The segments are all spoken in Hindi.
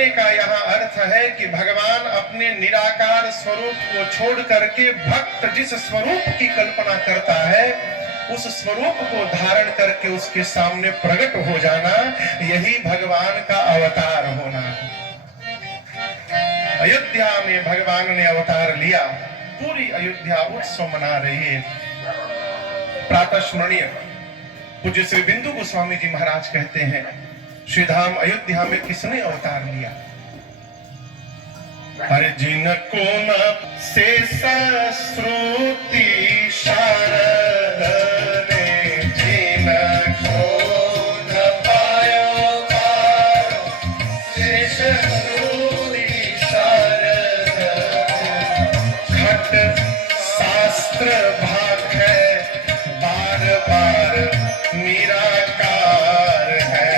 कहने का यहाँ अर्थ है कि भगवान अपने निराकार स्वरूप को छोड़ करके भक्त जिस स्वरूप की कल्पना करता है उस स्वरूप को धारण करके उसके सामने प्रकट हो जाना, यही भगवान का अवतार होना है। अयोध्या में भगवान ने अवतार लिया, पूरी अयोध्या उत्सव मना रही है। प्रातः स्मरणीय पूज्य श्री बिंदु गोस्वामी जी महाराज कहते हैं, श्रीधाम अयोध्या में किसने अवतार लिया? अरे जिनको न शेष श्रुति शारद ने, जिनको न पायो पार शेष श्रुति शारद, घट शास्त्र भाग है बार बार निराकार है,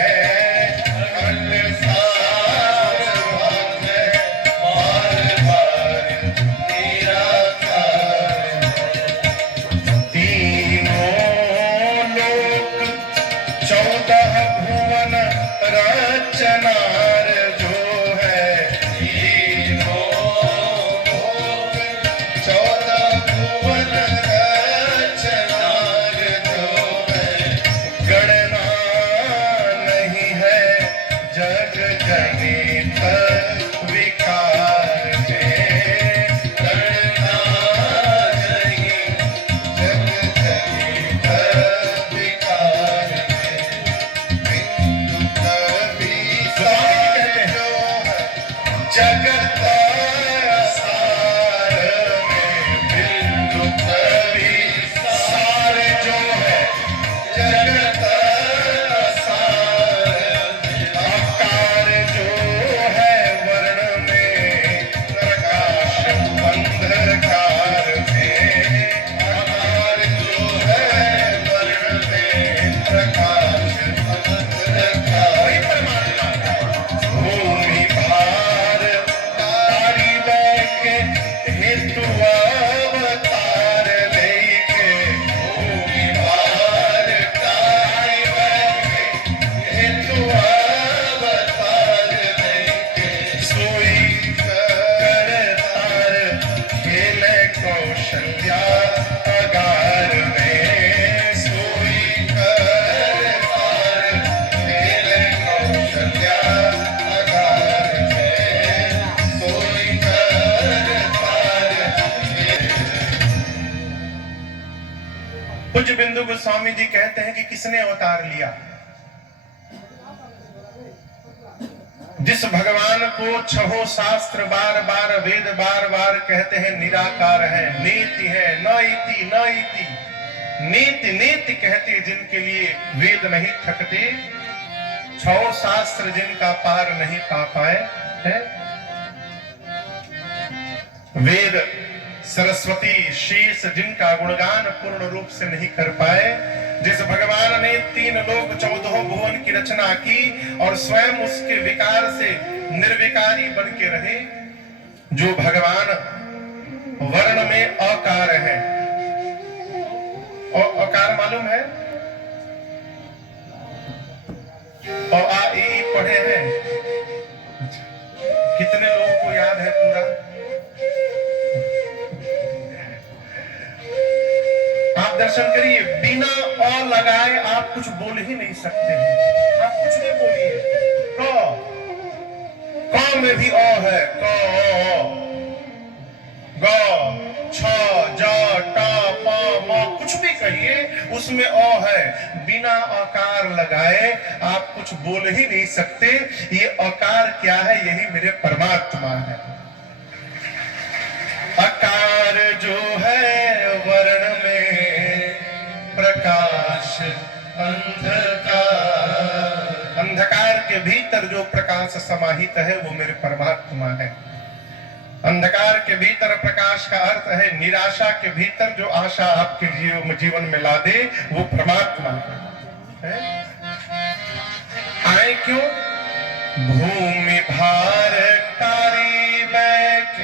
घट शास्त्र भाग है बार बार निराकार है। तीनों लोक 14 भुवन रचनार जो है, तीनों लोक 14 भुवन रचनार जो है, गणना नहीं है जग जनित विकार में, गणना नहीं जग जनित विकार में। बिंदु कवि सार जो है जगत सार में, बिंदु कवि सार जो है जगत सार, आकार जो है वर्ण में प्रकाश अंधकार में, आकार जो है वर्ण में प्रकाश अंधकार। भूमि भार तारी बैके हेतु अवतार लेके, भूमि भार तारी बैके हेतु अवतार लेके, सोई करतार खेले कौशल्या अगार में, सोई करतार खेले कौशल्या अगार में, सोई करतार पूज्य बिंदु गोस्वामी जी कहते हैं कि किसने अवतार लिया? जिस भगवान को छहो शास्त्र बार बार वेद बार बार कहते हैं निराकार है, नीति है, न इति न इति, नीति नीति कहते जिनके लिए वेद नहीं थकते, छहो शास्त्र जिनका पार नहीं पा पाए है, वेद सरस्वती शेष जिनका गुणगान पूर्ण रूप से नहीं कर पाए, जिस भगवान ने 3 लोक 14 भुवन की रचना की और स्वयं उसके विकार से निर्विकारी बन के रहे, जो भगवान वर्ण में अकार है, और अकार मालूम है, और आ ई पढ़े हैं, कितने लोगों को याद है पूरा? आप दर्शन करिए, बिना अ लगाए आप कुछ बोल ही नहीं सकते हैं, आप कुछ नहीं बोलिए। क में भी अ है, क ग छ ज ट प म, कुछ भी कहिए उसमें अ है, बिना अकार लगाए आप कुछ बोल ही नहीं सकते। ये अकार क्या है? यही मेरे परमात्मा है। अकार जो है वर्ण में प्रकाश अंधकार, अंधकार के भीतर जो प्रकाश समाहित है वो मेरे परमात्मा है। अंधकार के भीतर प्रकाश का अर्थ है निराशा के भीतर जो आशा आपके जीवन में ला दे वो परमात्मा है। आए क्यों? भूमि भार तारी बैक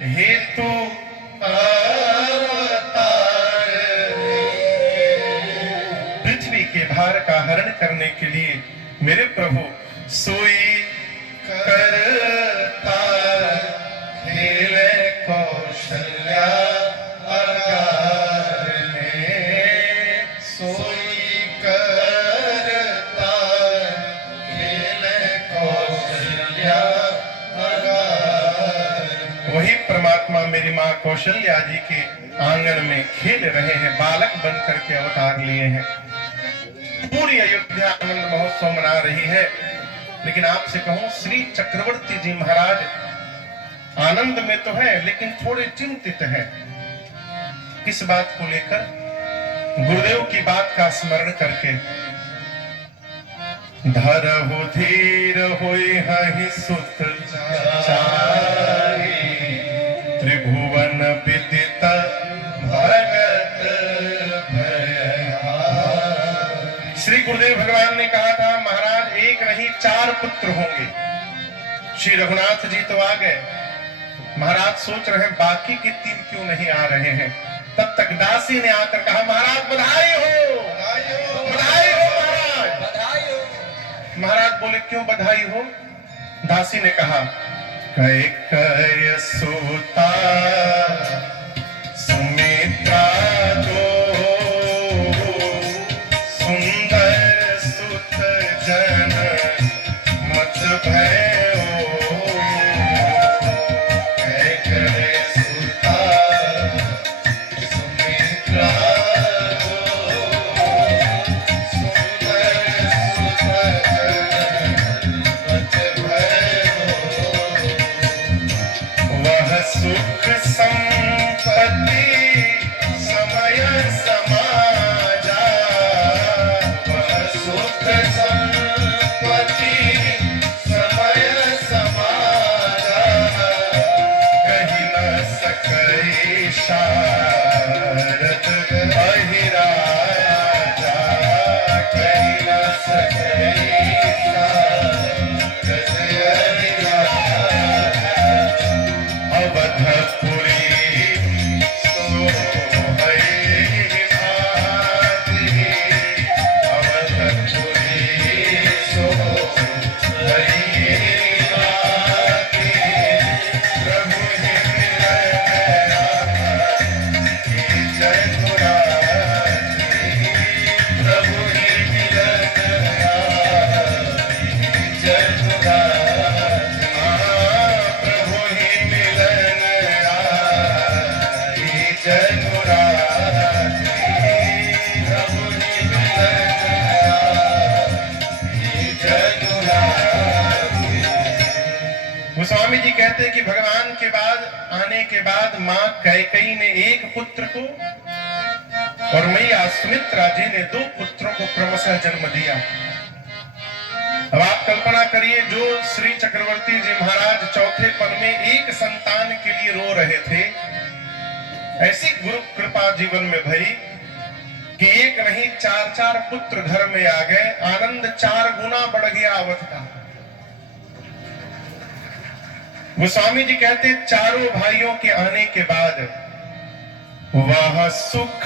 हेतु अवतार, पृथ्वी के भार का हरण करने के लिए मेरे प्रभु सोई कर वही परमात्मा मेरी माँ कौशल्या जी के आंगन में खेल रहे हैं, बालक बन करके अवतार लिए हैं। पूरी अयोध्या आनंद महोत्सव मना रही है। लेकिन आपसे कहूं, श्री चक्रवर्ती जी महाराज आनंद में तो है लेकिन थोड़े चिंतित हैं। किस बात को लेकर? गुरुदेव की बात का स्मरण करके। धरहु धीर होई हहि सुत चारि, त्रिभुवन विदित भगत भयहारी। श्री गुरुदेव भगवान ने कहा था, महाराज एक नहीं 4 पुत्र होंगे। श्री रघुनाथ जी तो आ गए, महाराज सोच रहे हैं बाकी के 3 क्यों नहीं आ रहे हैं। तब तक दासी ने आकर कहा, महाराज बधाई हो, बधाई हो महाराज, बधाई हो। महाराज बोले, क्यों बधाई हो? दासी ने कहा, कैकेयी सुता सुमित्रा दो, सुंदर सुत जन मत भयो। कैकेयी सुता सुमित्रा दो, सुंदर सुत जन मत भयो। वह सुख संपत्ति समय समाजा, वह सुख संपत्ति समय समाजा, कहीं न सकै शारद अहिराजा, कहीं न सकै शारद अहिराजा। अवधपुरी सोहै भाति, अवधपुरी सोहै भाति, प्रभु ही मिलन आहि जय मुरारी, प्रभु ही मिलन आहि जय मुरारी, प्रभु ही मिलन आहि जय मुरारी, प्रभु ही मिलन आहि जय मुरारी। गोस्वामी जी कहते हैं कि भगवान के बाद आने के बाद मां कैकेयी ने 1 पुत्र को और मैया सुमित्रा जी ने 2 पुत्रों को क्रमशः जन्म दिया। अब आप कल्पना करिए, जो श्री चक्रवर्ती जी महाराज चौथे पन में एक संतान के लिए रो रहे थे, ऐसी गुरु कृपा जीवन में भई कि एक नहीं 4 पुत्र घर में आ गए। आनंद 4 गुना बढ़ गया अवध का। गोस्वामी जी कहते, चारों भाइयों के आने के बाद वह सुख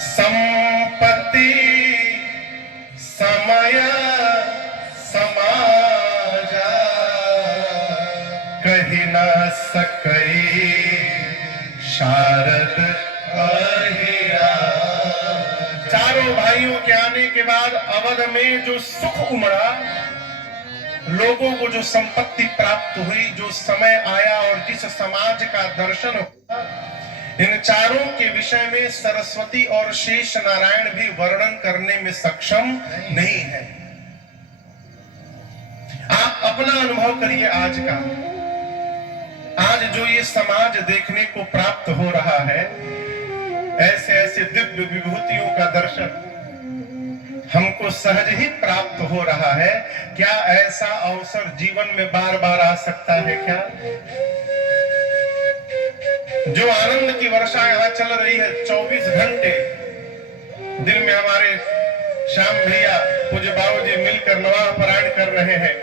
संपत्ति समय समाजा, कही न सकै शारद अहिराजा। चारों भाइयों के आने के बाद अवध में जो सुख उमड़ा, लोगों को जो संपत्ति प्राप्त हुई, जो समय आया और जिस समाज का दर्शन हुआ, इन चारों के विषय में सरस्वती और शेष नारायण भी वर्णन करने में सक्षम नहीं है। आप अपना अनुभव करिए आज का। आज जो ये समाज देखने को प्राप्त हो रहा है, ऐसे ऐसे दिव्य विभूतियों का दर्शन हमको सहज ही प्राप्त हो रहा है। क्या ऐसा अवसर जीवन में बार बार आ सकता है क्या? जो आनंद की वर्षा यहाँ चल रही है 24 घंटे, दिन में हमारे श्याम भैया पूज्य बाबू जी मिलकर नवाह पारायण कर रहे हैं,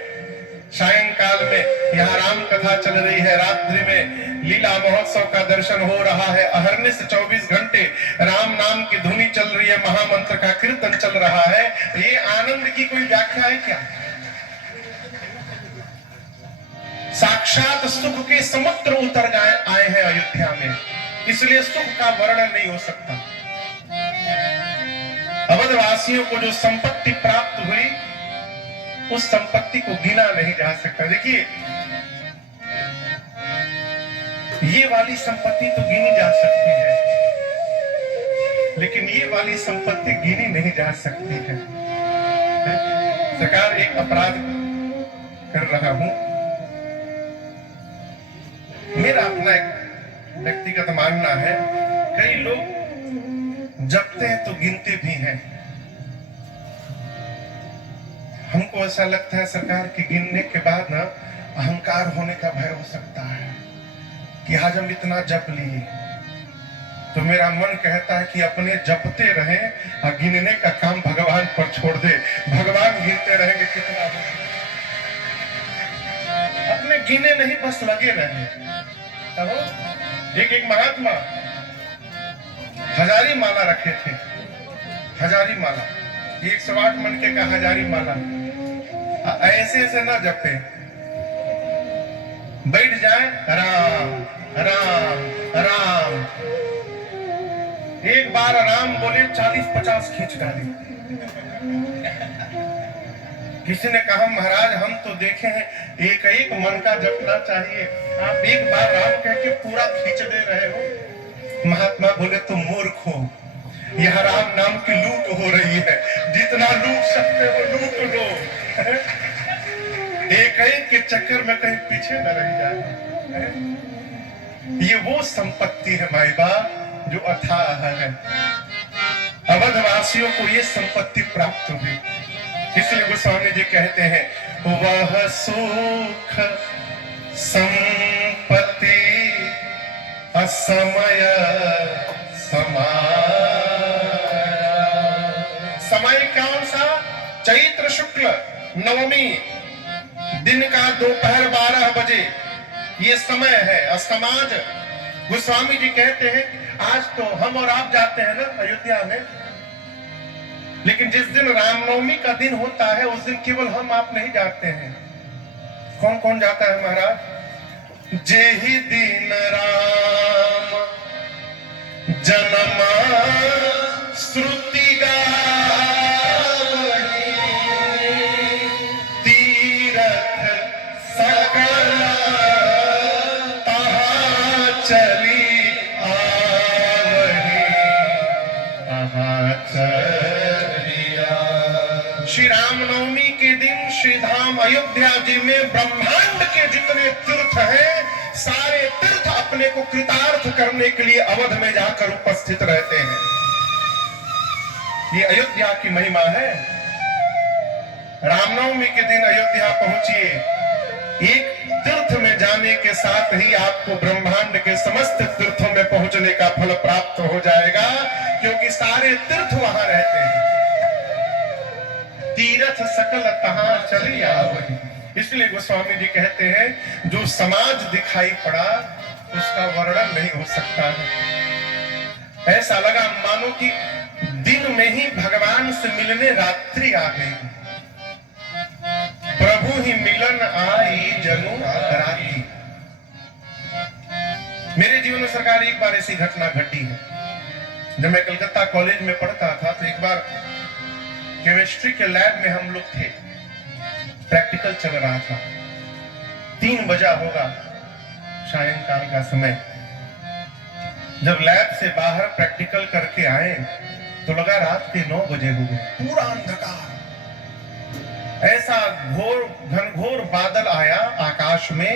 सायंकाल में यहाँ राम कथा चल रही है, रात्रि में लीला महोत्सव का दर्शन हो रहा है, अहर्निश 24 घंटे राम नाम की धुनी चल रही है, महामंत्र का कीर्तन चल रहा है। ये आनंद की कोई व्याख्या है क्या? साक्षात सुख के समुद्र उतर आए हैं अयोध्या में, इसलिए सुख का वर्णन नहीं हो सकता। अवधवासियों को जो संपत्ति प्राप्त हुई, उस संपत्ति को गिना नहीं जा सकता। देखिए, ये वाली संपत्ति तो गिनी जा सकती है, लेकिन ये वाली संपत्ति गिनी नहीं जा सकती है। सरकार, एक अपराध कर रहा हूं, मेरा अपना एक व्यक्तिगत मानना है, कई लोग जपते हैं तो गिनते भी हैं। हमको ऐसा लगता है सरकार कि गिनने के बाद ना अहंकार होने का भय हो सकता है कि आज हम इतना जप लिए। तो मेरा मन कहता है कि अपने जपते रहें और गिनने का काम भगवान पर छोड़ दे। भगवान गिनते रहेंगे कितना, अपने गिने नहीं बस लगे रहे। एक महात्मा हजारी माला रखे थे, हजारी माला, 108 मनके का हजारी माला। ऐसे ऐसे ना जपे, बैठ जाए राम राम राम, एक बार राम बोले 40-50 खींच डाली। किसी ने कहा महाराज हम तो देखे हैं एक एक मन का जपना चाहिए, आप एक बार राम कह के पूरा खींच दे रहे हो। महात्मा बोले तुम मूर्ख हो, यह राम नाम की लूट हो रही है, जितना लूट सकते हो लूट लो। एक एक के चक्कर में कहीं पीछे न रह जाए। ये वो संपत्ति है माई बाप जो अथाह है। अवधवासियों को ये संपत्ति प्राप्त हुई, इसलिए गोस्वामी जी कहते हैं वह सुख संपत्ति असमय समाया। समय कौन सा? चैत्र शुक्ल नवमी दिन का दोपहर 12 बजे ये समय है। अस्तमाज गोस्वामी जी कहते हैं आज तो हम और आप जाते हैं ना अयोध्या में, लेकिन जिस दिन रामनवमी का दिन होता है उस दिन केवल हम आप नहीं जाते हैं। कौन कौन जाता है महाराज? जेहि दिन राम जन्म श्रुति तीरथ सकल तहाँ चली आवही तहाँ श्री रामनवमी के दिन श्री धाम अयोध्या जी में ब्रह्मांड के जितने तीर्थ हैं सारे तीर्थ अपने को कृतार्थ करने के लिए अवध में जाकर उपस्थित रहते हैं। ये अयोध्या की महिमा है। रामनवमी के दिन अयोध्या पहुंचिए, एक तीर्थ में जाने के साथ ही आपको ब्रह्मांड के समस्त तीर्थों में पहुंचने का फल प्राप्त हो जाएगा, क्योंकि सारे तीर्थ वहां रहते हैं। तीरथ सकल तहाँ चली आवही। इसलिए गोस्वामी जी कहते हैं जो समाज दिखाई पड़ा उसका वर्णन नहीं हो सकता है। ऐसा लगा मानो कि दिन में ही भगवान से मिलने रात्रि आ गई। प्रभु ही मिलन आई जनु रात्रि। मेरे जीवन में सरकार एक बार ऐसी घटना घटी है। जब मैं कलकत्ता कॉलेज में पढ़ता था तो एक बार केमिस्ट्री के लैब में हम लोग थे, प्रैक्टिकल चल रहा था। 3 बजा होगा सायंकाल का समय। जब लैब से बाहर प्रैक्टिकल करके आए तो लगा रात के 9 बजे हो गए। पूरा अंधकार, ऐसा घोर घनघोर बादल आया आकाश में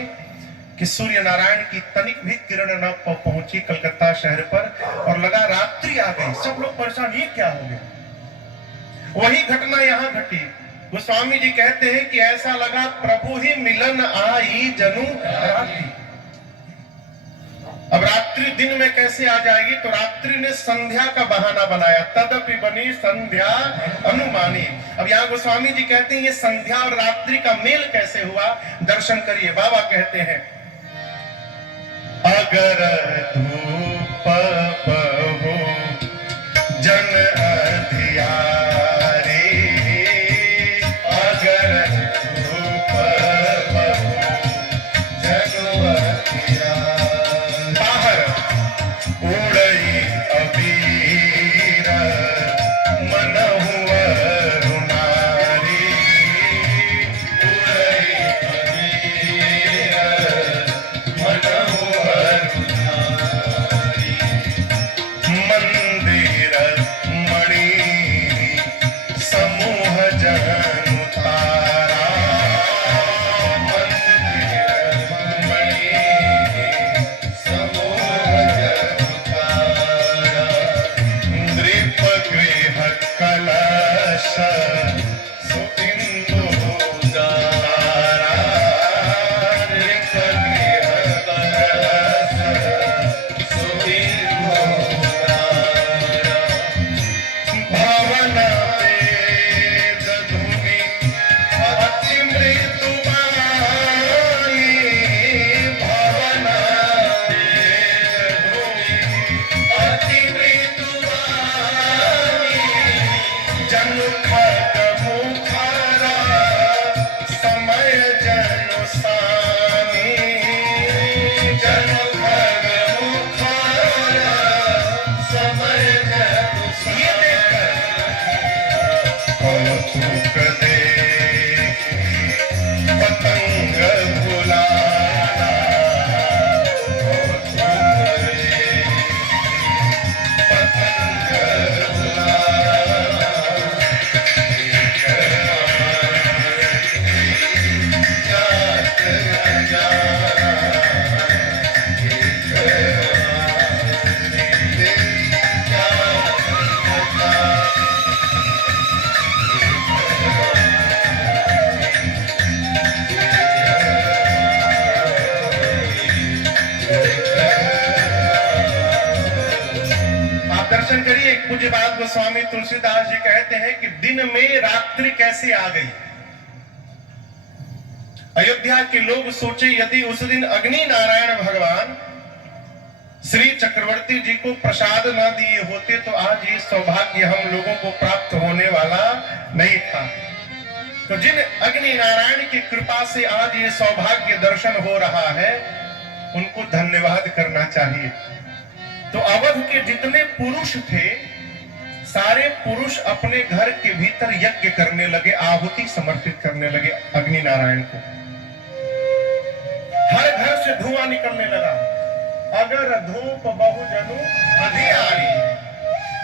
कि सूर्य नारायण की तनिक भी किरण न पहुंची कलकत्ता शहर पर, और लगा रात्रि आ गई। सब लोग परेशान, ये क्या हो गया। वही घटना यहां घटी। गोस्वामी जी कहते हैं कि ऐसा लगा प्रभु ही मिलन आई जनु रात्रि। अब रात्रि दिन में कैसे आ जाएगी, तो रात्रि ने संध्या का बहाना बनाया। तदपि बनी संध्या अनुमानी। अब यहाँ गोस्वामी जी कहते हैं ये संध्या और रात्रि का मेल कैसे हुआ, दर्शन करिए। बाबा कहते हैं अगर धूप बहो जन अधियारी, अगर धूप बहो जन अधियारी, बाहर उड़ई अबीर मनहु अरुणारी, उड़ई अबीर मनहु अरुणारी। जन भग मुखार समय ये देखकर कौतुक देखी पतंग बुलाना, कौतुक देखी पतंग बुलाना, जात दर्शन करिए। एक पूज्य बात गोस्वामी तुलसीदास जी कहते हैं कि दिन में रात्रि कैसे आ गई। अयोध्या के लोग सोचे यदि उस दिन अग्नि नारायण भगवान श्री चक्रवर्ती जी को प्रसाद न दिए होते तो आज ये सौभाग्य हम लोगों को प्राप्त होने वाला नहीं था। तो जिन अग्नि नारायण की कृपा से आज ये सौभाग्य दर्शन हो रहा है उनको धन्यवाद करना चाहिए। तो अवध के जितने पुरुष थे सारे पुरुष अपने घर के भीतर यज्ञ करने लगे, आहुति समर्पित करने लगे अग्नि नारायण को। हर घर से धुआं निकलने लगा। अगर धूप बहुजनु अधियारी।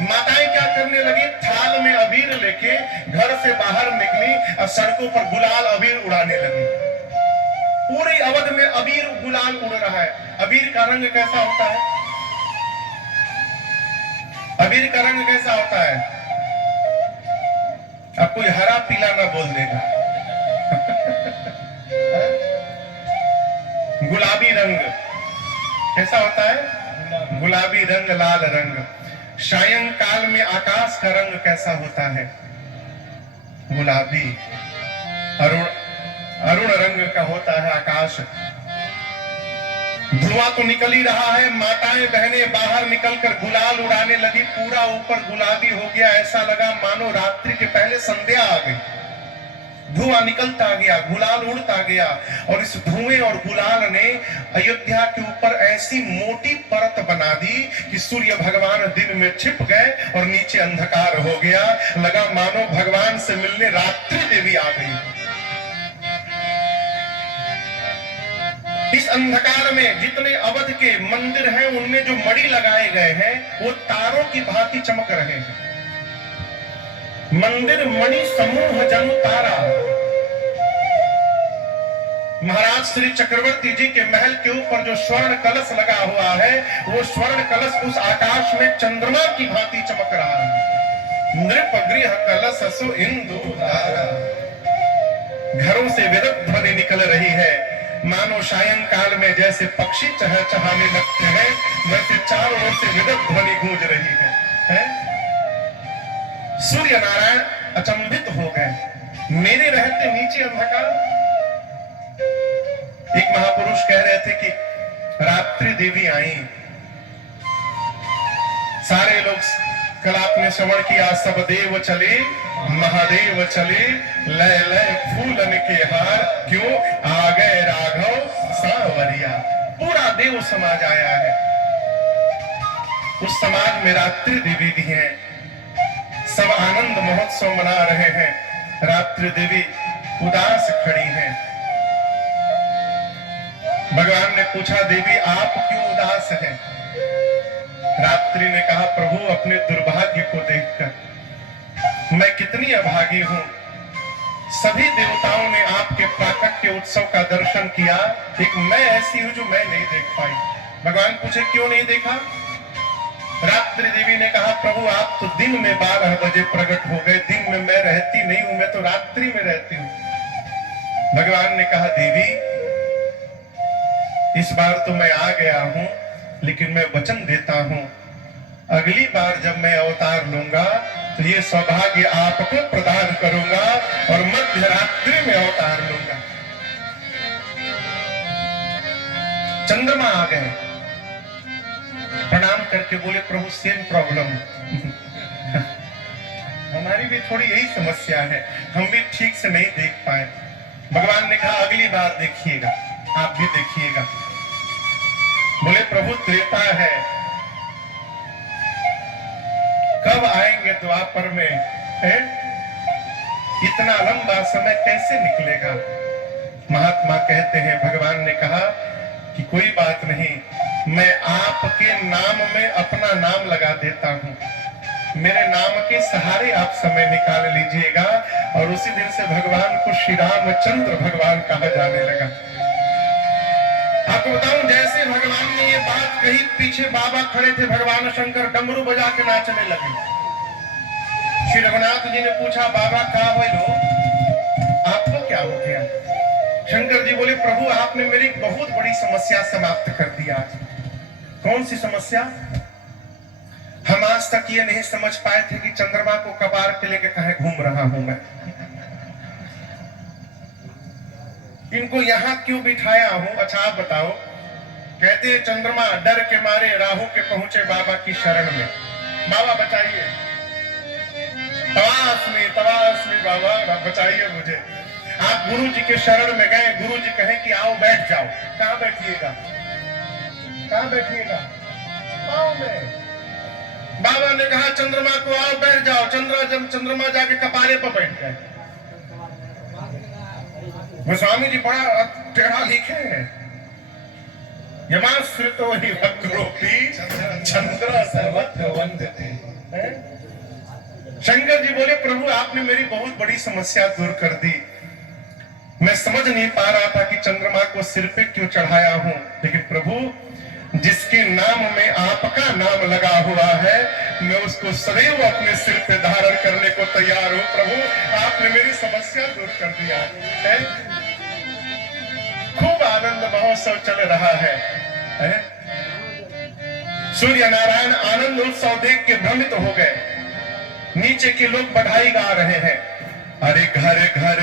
माताएं क्या करने लगी, थाल में अबीर लेके घर से बाहर निकली और सड़कों पर गुलाल अबीर उड़ाने लगी। पूरे अवध में अबीर गुलाल उड़ रहा है। अबीर का रंग कैसा होता है? अबीर का रंग कैसा होता है? अब कोई हरा पीला ना बोल देगा। गुलाबी रंग कैसा होता है? गुलाबी रंग, लाल रंग। सायंकाल में आकाश का रंग कैसा होता है? गुलाबी, अरुण रंग का होता है आकाश। धुआं तो निकल ही रहा है। माताएं बहनें बाहर निकलकर गुलाल उड़ाने लगी। पूरा ऊपर गुलाबी हो गया। ऐसा लगा मानो रात्रि के पहले संध्या आ गई। धुआं निकलता गया, गुलाल उड़ता गया और इस धुएं और गुलाल ने अयोध्या के ऊपर ऐसी मोटी परत बना दी कि सूर्य भगवान दिन में छिप गए और नीचे अंधकार हो गया। लगा मानो भगवान से मिलने रात्रि देवी आ गई। इस अंधकार में जितने अवध के मंदिर हैं उनमें जो मणि लगाए गए हैं वो तारों की भांति चमक रहे हैं। मंदिर मणि समूह जनु तारा। महाराज श्री चक्रवर्ती जी के महल के ऊपर जो स्वर्ण कलश लगा हुआ है वो स्वर्ण कलश उस आकाश में चंद्रमा की भांति चमक रहा है। नृप गृह कलश सु इंदु तारा। घरों से विद्युत ध्वनि निकल रही है। मानो सायंकाल में जैसे पक्षी चहचहाने लगते हैं वैसे चारों ओर से विद्युत ध्वनि गूंज रही है? सूर्य नारायण अचंभित हो गए। मेरे रहते नीचे अंधकार। एक महापुरुष कह रहे थे कि रात्रि देवी आई। सारे लोग कल आपने श्रवण किया, सब देव चले महादेव चले, लय लय फूलन के हार, क्यों आ गए राघव सांवरिया। पूरा देव समाज आया है। उस समाज में रात्रि देवी भी है। सब आनंद महोत्सव मना रहे हैं। रात्रि देवी उदास खड़ी हैं। भगवान ने पूछा, देवी आप क्यों उदास हैं? रात्रि ने कहा, प्रभु अपने दुर्भाग्य को देखकर मैं कितनी अभागी हूं। सभी देवताओं ने आपके प्राकट्य उत्सव का दर्शन किया, एक मैं ऐसी हूं जो मैं नहीं देख पाई। भगवान पूछे, क्यों नहीं देखा? रात्रि देवी ने कहा, प्रभु आप तो दिन में 12 बजे प्रकट हो गए। दिन में मैं रहती नहीं हूं, मैं तो रात्रि में रहती हूं। भगवान ने कहा, देवी इस बार तो मैं आ गया हूं, लेकिन मैं वचन देता हूं अगली बार जब मैं अवतार लूंगा तो ये सौभाग्य आपको प्रदान करूंगा और मध्य रात्रि में अवतार लूंगा। चंद्रमा आ गए, प्रणाम करके बोले, प्रभु सेम प्रॉब्लम। हमारी भी थोड़ी यही समस्या है, हम भी ठीक से नहीं देख पाए। भगवान ने कहा, अगली बार देखिएगा, आप भी देखिएगा। प्रभु त्रेता है, कब आएंगे द्वापर में है? इतना लंबा समय कैसे निकलेगा? महात्मा कहते हैं, भगवान ने कहा कि कोई बात नहीं, मैं आपके नाम में अपना नाम लगा देता हूं, मेरे नाम के सहारे आप समय निकाल लीजिएगा। और उसी दिन से भगवान को श्री रामचंद्र भगवान कहा जाने लगा। आपको बताऊं, जैसे भगवान ने ये बात कही, पीछे बाबा खड़े थे, भगवान शंकर डमरू बजा के नाचने लगे। श्री रघुनाथ जी ने पूछा, बाबा क्या हुए लो, आपको क्या हो गया? शंकर जी बोले, प्रभु आपने मेरी बहुत बड़ी समस्या समाप्त कर दी आज। कौन सी समस्या? हम आज तक ये नहीं समझ पाए थे कि चंद्रमा को कपार पे लेके कहां घूम रहा हूं मैं, इनको यहां क्यों बिठाया हूं? अच्छा आप बताओ। कहते हैं चंद्रमा डर के मारे राहु के पहुंचे बाबा की शरण में, बाबा बचाइए, तवास्मी बाबा बचाइए मुझे। आप गुरु जी के शरण में गए, गुरु जी कहें कि आओ बैठ जाओ, कहां बैठिएगा? कहां बैठिएगा? आओ में। बाबा ने कहा चंद्रमा को आओ बैठ जाओ, चंद्रमा जाके कपारे पर बैठ गए। गोस्वामी जी बड़ा टेढ़ा लिखे हैं, यमाश्रितो हि वक्रोपि चंद्र सर्वत्र वंदते। शंकर जी बोले, प्रभु आपने मेरी बहुत बड़ी समस्या दूर कर दी। मैं समझ नहीं पा रहा था कि चंद्रमा को सिर पे क्यों चढ़ाया हूं, लेकिन प्रभु जिसके नाम में आपका नाम लगा हुआ है, मैं उसको सदैव अपने सिर पे धारण करने को तैयार हूं। प्रभु आपने मेरी समस्या दूर कर दिया है। खूब आनंद महोत्सव चल रहा है। सूर्य नारायण आनंद उत्सव देख के भ्रमित हो गए। नीचे के लोग बधाई गा रहे हैं, अरे घर घर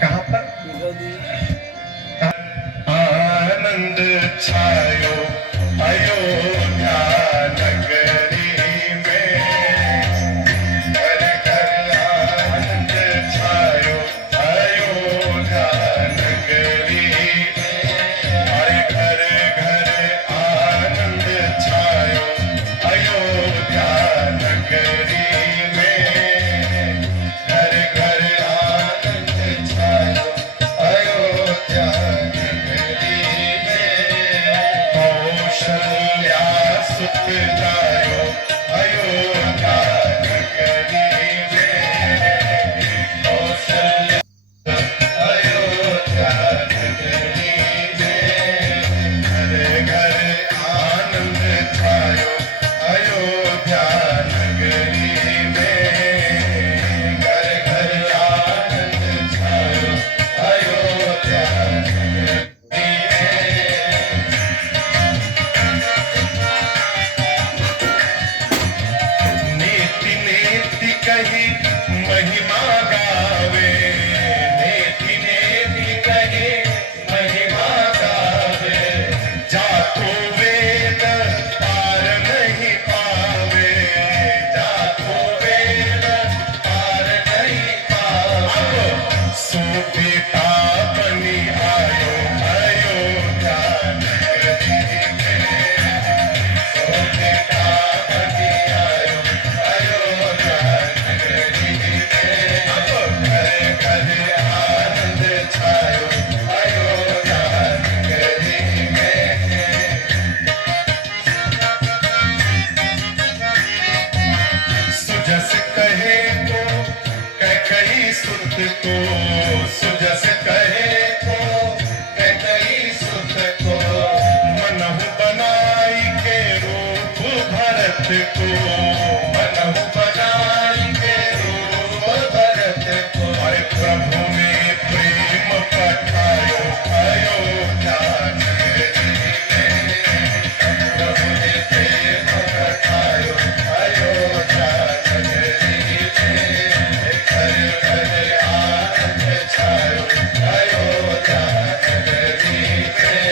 कहां पर आनंद छायो अयोध्या नगरी में, घर घर आनंद छायो अयोध्या नगरी में, अरे घर घर आनंद छायो अयोध्या नगरी में, घर घर आनंद छायो अयोध्या सुख जायो अयोध्या नगरी में, कौशल्या अयोध्या नगरी में, घर घर आनंद छायो अयोध्या नगरी में, घर घर आनंद छायो अयोध्या नगरी में। कही महिमा गावे, नेति नेति कही महिमा गावे, जाको वेद पार नहीं पावे, जाको वेद पार नहीं पावे, सो बेटा बनी आयो अयोध्या नगरी में, सो बेटा बनी आयो अयोध्या नगरी में, घर घर आनंद छायो अयोध्या नगरी में। सुजस कहे को कैकई सुत को, सुजस कहे को कैकई सुत को, मनहु बनाई के रूप भरत को, मनहु बनाई के रूप भरत को, अरे प्रभु ने प्रेम पठायो अयोध्या नगरी में, प्रभु ने प्रेम पठायो अयोध्या नगरी में, घर घर आनंद छायो अयोध्या नगरी में।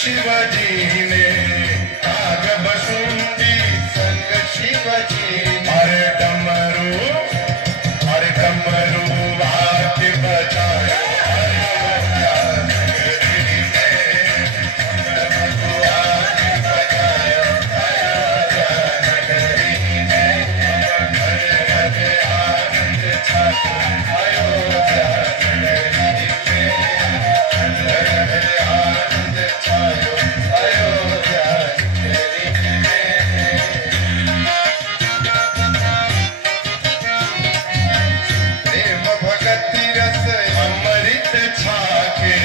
शिवजी ने काग बसुंदी संग शिवजी ने अरे डमरू वाद्य बजाए अयोध्या नगरी में डमरू वाद्य बजाए अयोध्या नगरी में घर घर आनंद छाए अयोध्या नगरी में घर घर आनंद छायो अयोध्या नगरी में प्रेम भगति रस अमृत छाके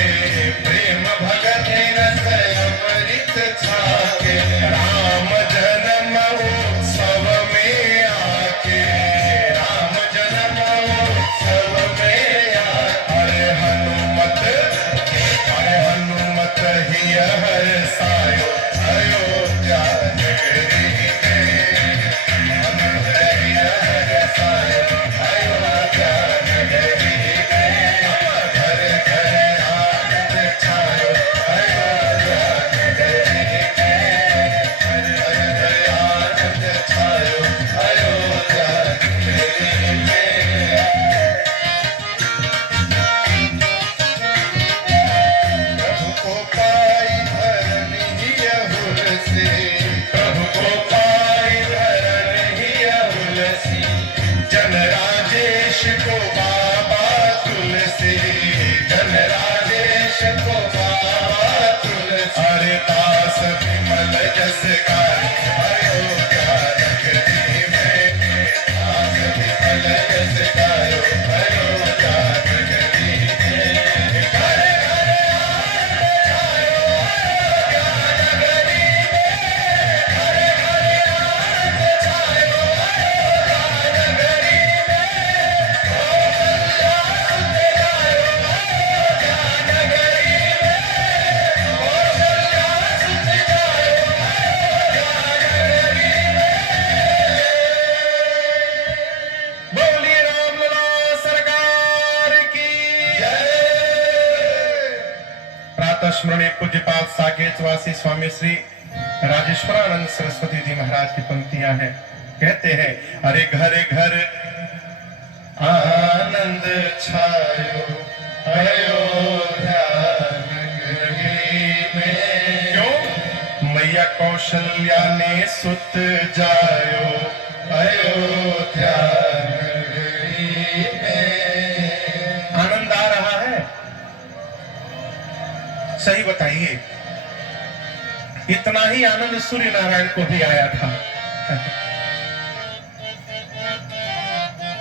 प्रेम भगति रस अमृत छाके राम जन्म उत्सव में आके राम जन्म उत्सव में आके अरे हनुमत ही हर सायो अयोध्या नगरी में हनुमत ही हर सायो अयोध्या नगरी में घर घर आनंद छायो अयोध्या नगरी में घर घर आनंद छायो अयोध्या नगरी में प्रभु को पाई धरनी यहुल से प्रभु को पाई धरन ही तुलसी जन राजेश को बाबा तुलसी जन राजेश को बाबा तुलसी अरे दास विमल जस गाय अयोध्या नगरी में दास विमल यश गायो अयोध्या नगरी में घर घर आनंद छायो अयोध्या नगरी में घर घर आनंद छायो अयोध्या नगरी में कौशल्या सुत जायो अयोध्या नगरी में कौशल्या सुत जायो अयोध्या नगरी में बोलिए रामलला सरकार की प्रातः स्मरणीय पूज्यपाद साकेतवासी स्वामी श्री राजेश्वरानंद सरस्वती जी महाराज की पंक्तियां हैं। कहते हैं अरे घर घर आनंद छायो अयोध्या नगरी में क्यों मैया कौशल्या ने सुत जायो अयोध्या नगरी में आनंद आ रहा है? सही बताइए। इतना ही आनंद सूर्य नारायण को भी आया था।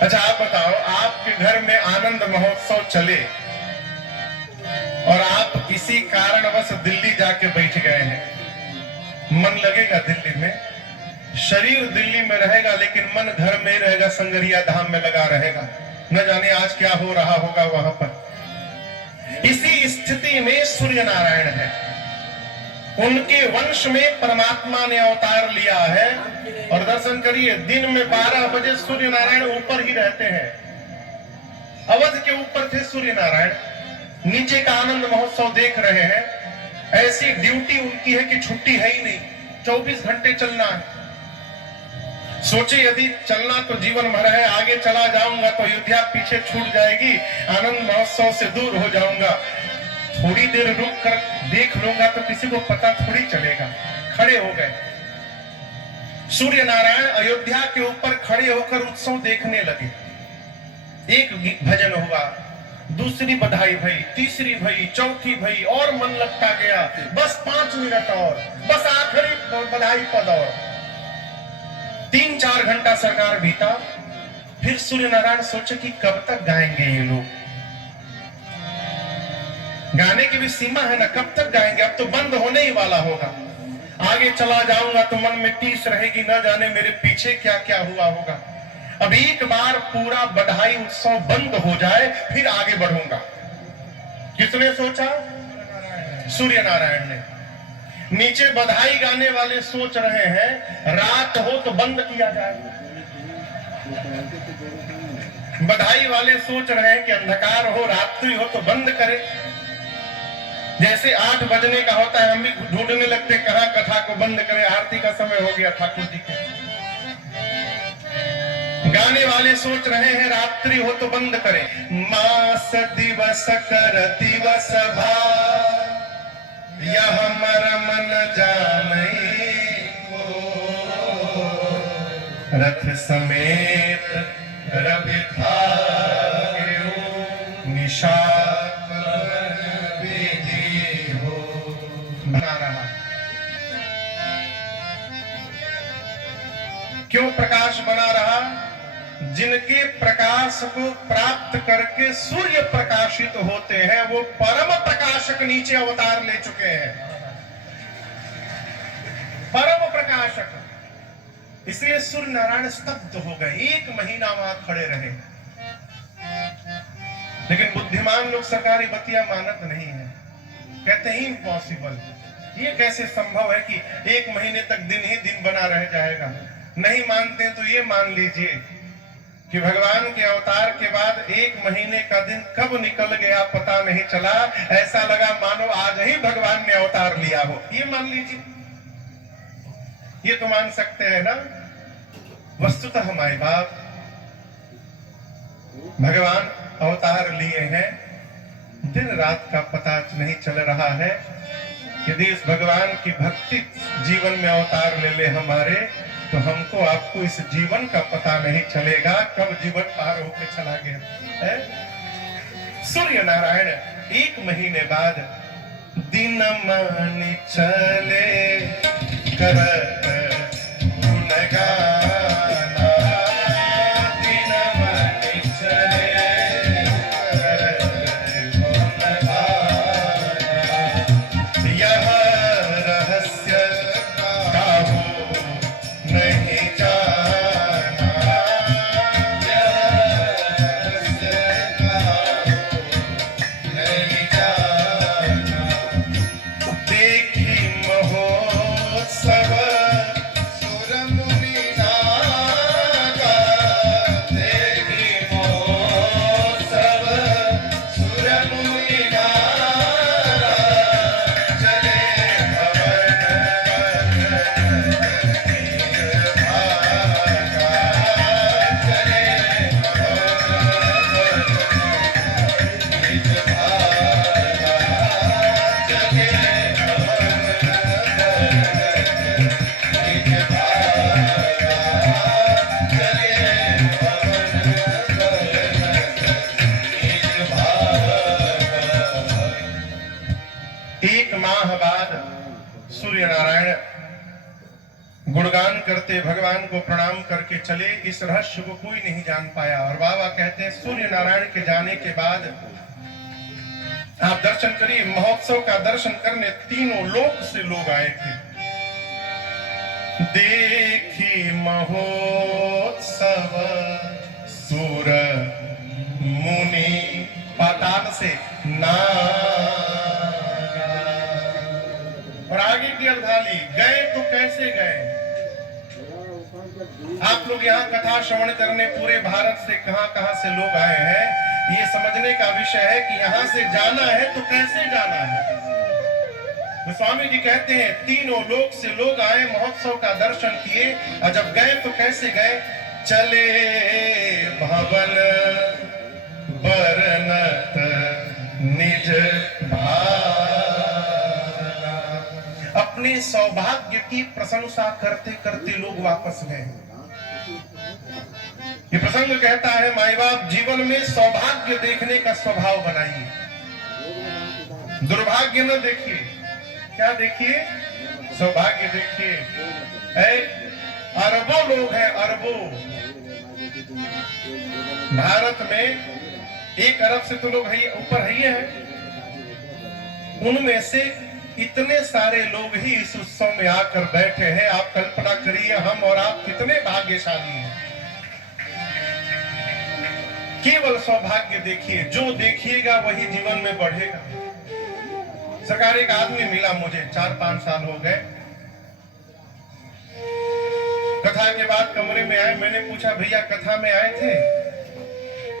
अच्छा आप बताओ, आपके घर में आनंद महोत्सव चले और आप किसी कारणवश दिल्ली जाके बैठ गए हैं, मन लगेगा दिल्ली में? शरीर दिल्ली में रहेगा लेकिन मन घर में रहेगा, संगरिया धाम में लगा रहेगा। न जाने आज क्या हो रहा होगा वहां पर। इसी स्थिति में सूर्य नारायण है। उनके वंश में परमात्मा ने अवतार लिया है। और दर्शन करिए, दिन में 12 बजे सूर्य नारायण ऊपर ही रहते हैं। अवध के ऊपर थे सूर्य नारायण, नीचे का आनंद महोत्सव देख रहे हैं। ऐसी ड्यूटी उनकी है कि छुट्टी है ही नहीं, 24 घंटे चलना है। सोचे यदि चलना तो जीवन भर है, आगे चला जाऊंगा तो अयोध्या पीछे छूट जाएगी, आनंद महोत्सव से दूर हो जाऊंगा। थोड़ी देर रुक कर देख लूंगा तो किसी को पता थोड़ी चलेगा। खड़े हो गए सूर्य नारायण, अयोध्या के ऊपर खड़े होकर उत्सव देखने लगे। एक भजन हुआ, दूसरी बधाई भई, तीसरी भई, चौथी भई, और मन लगता गया। बस 5 मिनट और, बस आखिरी बधाई पद और। 3-4 घंटा सरकार बीता। फिर सूर्य नारायण सोचे कि कब तक गाएंगे ये लोग। गाने की भी सीमा है ना, कब तक गाएंगे? अब तो बंद होने ही वाला होगा। आगे चला जाऊंगा तो मन में टीस रहेगी, न जाने मेरे पीछे क्या क्या हुआ होगा। अब एक बार पूरा बधाई उत्सव बंद हो जाए फिर आगे बढ़ूंगा। किसने सोचा? सूर्य नारायण ने। नीचे बधाई गाने वाले सोच रहे हैं रात हो तो बंद किया जाए। बधाई वाले सोच रहे हैं कि अंधकार हो, रात्रि हो तो बंद करें। जैसे 8 बजने का होता है, हम भी ढूंढने लगते कहां कथा को बंद करें, आरती का समय हो गया ठाकुर जी के। गाने वाले सोच रहे हैं रात्रि हो तो बंद करें। मास दिवस कर दिवस भा, यह मर मन जानई को, रथ समेत रवि था निशा बना रहा। क्यों प्रकाश बना रहा? जिनके प्रकाश को प्राप्त करके सूर्य प्रकाशित होते हैं, वो परम प्रकाशक नीचे अवतार ले चुके हैं, परम प्रकाशक। इसलिए सूर्य नारायण स्तब्ध हो गए, 1 महीना वहां खड़े रहे। लेकिन बुद्धिमान लोग सरकारी बतिया मानत नहीं है, कहते हैं इम्पॉसिबल, ये कैसे संभव है कि 1 महीने तक दिन ही दिन बना रह जाएगा। नहीं मानते तो ये मान लीजिए कि भगवान के अवतार के बाद 1 महीने का दिन कब निकल गया पता नहीं चला, ऐसा लगा मानो आज ही भगवान ने अवतार लिया हो। ये मान लीजिए, ये तो मान सकते हैं ना। वस्तुतः हमारी बात, भगवान अवतार लिए हैं, दिन रात का पता नहीं चल रहा है। यदि इस भगवान की भक्ति जीवन में अवतार ले ले हमारे, तो हमको आपको इस जीवन का पता नहीं चलेगा कब जीवन पार होकर चला गया। सूर्य नारायण 1 महीने बाद दिन मानी चले करत गुणगाना, दिन मानी चले करत गुणगाना, यह रहस्य काहू नहीं जाना, यह रहस्य काहू नहीं जाना। देखी महोत्सव सुर मुनि नागा, देखी महोत्सव सुर मुनि नागा, चले भवन सूर्य नारायण गुणगान करते भगवान को प्रणाम करके चले। इस रहस्य को कोई नहीं जान पाया। और बाबा कहते हैं सूर्य नारायण के जाने के बाद आप दर्शन करिए, महोत्सव का दर्शन करने तीनों लोक से लोग आए थे। देखी महोत्सव सुर मुनि, पाताल से ना, और आगे की अर्धाली गए तो कैसे गए। आप लोग यहाँ कथा श्रवण करने पूरे भारत से कहां से लोग आए हैं। ये समझने का विषय है कि यहाँ से जाना है तो कैसे जाना है। स्वामी जी कहते हैं तीनों लोक से लोग आए, महोत्सव का दर्शन किए, और जब गए तो कैसे गए। चले भवन बरनत निज अपने सौभाग्य की प्रशंसा करते करते लोग वापस गए। ये प्रसंग कहता है माई बाप जीवन में सौभाग्य देखने का स्वभाव बनाइए, दुर्भाग्य न देखिए। क्या देखिए? सौभाग्य देखिए। अरबों लोग हैं, अरबों। भारत में 1 अरब से तो लोग ऊपर है, उनमें से इतने सारे लोग ही इस उत्सव में आकर बैठे हैं। आप कल्पना करिए हम और आप कितने भाग्यशाली हैं। केवल सौभाग्य देखिए, जो देखिएगा वही जीवन में बढ़ेगा। सरकार एक आदमी मिला मुझे, 4-5 साल हो गए। कथा के बाद कमरे में आए, मैंने पूछा भैया कथा में आए थे?